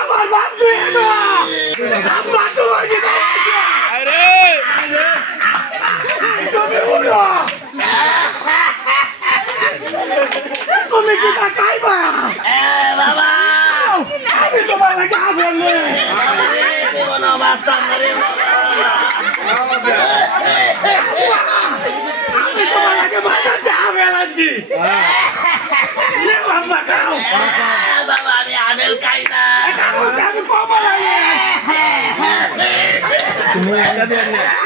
আমার বাপ তুই আম্মা তোমার কি তুমি উড়ো তুমি কি তা খাইবা বাবা আমি তোমার লাগে আবেল না বাস্তান রে আমি তোমার লাগে বাজাতে আবেল আছি নে বাবা খাও বাবা আমি আবেল খাই না আমি কমলা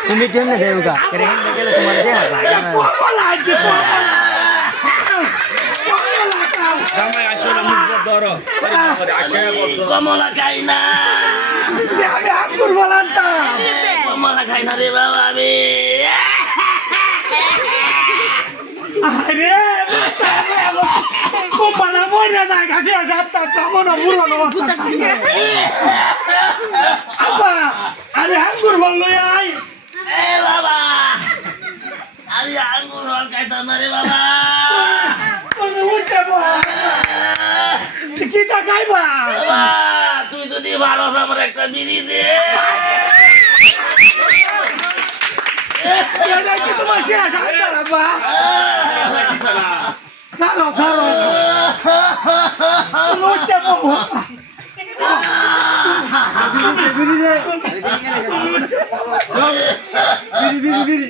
তুমি কেমনে দেউগা করে হেন গেলে তোমার দেয়া ভাই কমলা আছে কমলা জামাই আসলে মুখ ধরো কমলা খাই না আমি আঙ্গুর বলান্তাম কমলা খাই না রে বাবা আমি আরে কমলা মরে না গাছে যাত্রা কেমন বুড়ো আব্বা আমি আঙ্গুর বল লই আই এ বাবা আমি আঙ্গুর বল খাইতাম না রে বাবা তুমি উঠে কি তা খাইবা বাবা তুই যদি ভারস আমার একটা বিড়ি দে এটা কি তোমার শেষ আনতা বাবা খাও খাও উঠে বাবা বিড়ি দে বিড়ি বিড়ি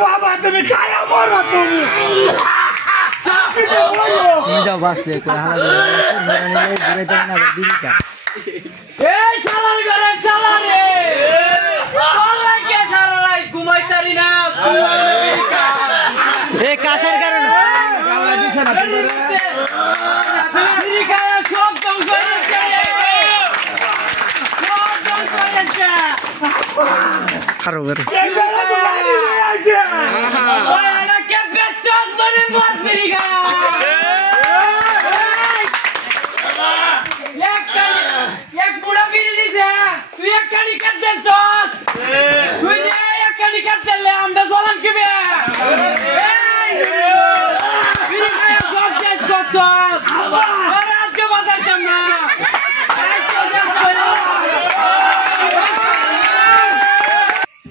বাবা তুমি খায়া মরো তুমি তুমি যাও বাসলে কই হালা ধরে ঘুরে যাও না বিড়িটা এই শালার ঘরে শালা রে শালা কে শালা লাই ঘুমাইতারি না এ কাছের কারণে গাওয়া দিছ না বিড়ি খায়া সব ধ্বংস হয়ে গেছে সব ধ্বংস হয়ে গেছে খারো বের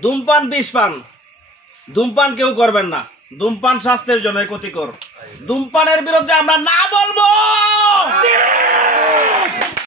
ধূমপান বিষপান ধূমপান কেউ করবেন না ধূমপান স্বাস্থ্যের জন্য ক্ষতিকর ধূমপানের বিরুদ্ধে আমরা না বলবো